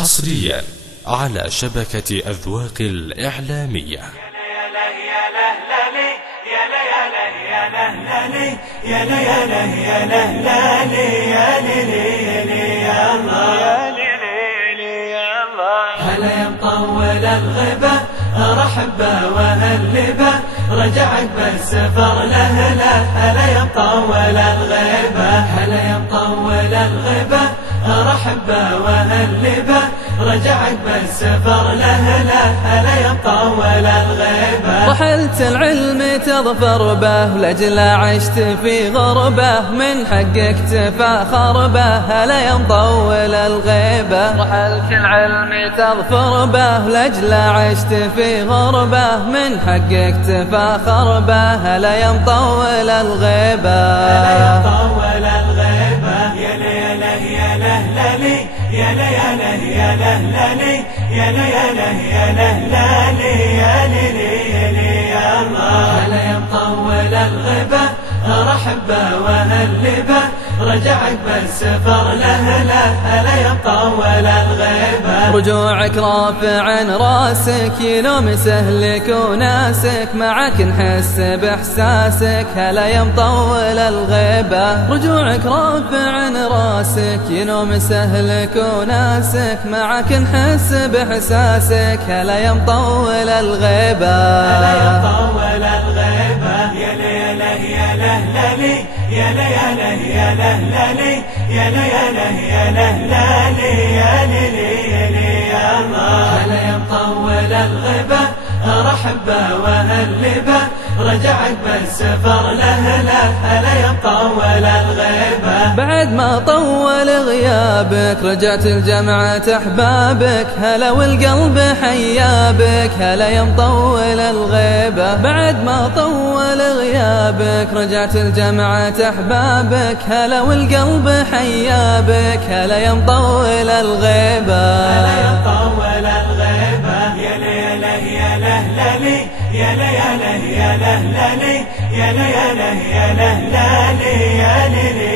حصريا على شبكة أذواق الإعلامية. هلا يا مطول الغبة رحبة وهلبة رجعك بالسفر لهلا. هلا يا مطول الغبة هلا يا مطول الغبة رحبة وهلبة رجعك بالسفر لهلا. هلا يا مطول الغبة رحلت العلم تظفر به لاجل عشت في غربة من حقك تفاخر به. هلا يا مطول الغيبة رحلت العلم تظفر به لاجل عشت في غربة من حقك تفاخر به. هلا يا مطول الغيبة هلا يا مطول الغيبة يا ليله يا لهلالي يا ليله يا لهلالي يا ليله يا لهلالي يا ليلي يا الله. هلا يا مطول الغبة رحبة وهلبة رجعك بالسفر لهلا. هلا يا مطول الغيبة رجوعك رافع راسك ينوم سهلك وناسك معك نحس باحساسك. هلا يا مطول الغيبة رجوعك رافع راسك ينوم سهلك وناسك معك نحس باحساسك. هلا يا مطول الغيبة هلا يا مطول الغيبة يا ليله يا لهلالي يا ليله يا لهلالي يا ليله يا لهلالي يا ليلي يا الله. هلا يا مطول الغبة رحبة وهلبة رجعك بالسفر لهلا. هلا يا مطول الغيبة بعد ما طول غيابك رجعت الجمعة أحبابك. هلا والقلب حيابك. هلا يا مطول الغيبة بعد ما طول غيابك رجعت الجمعة أحبابك. هلا والقلب حيابك. هلا يا مطول الغيبة هلا يا مطول الغيبة يا ليله يا لهلالي يا ليله يا لهلالي يا ليله يا لهلالي يا ليلي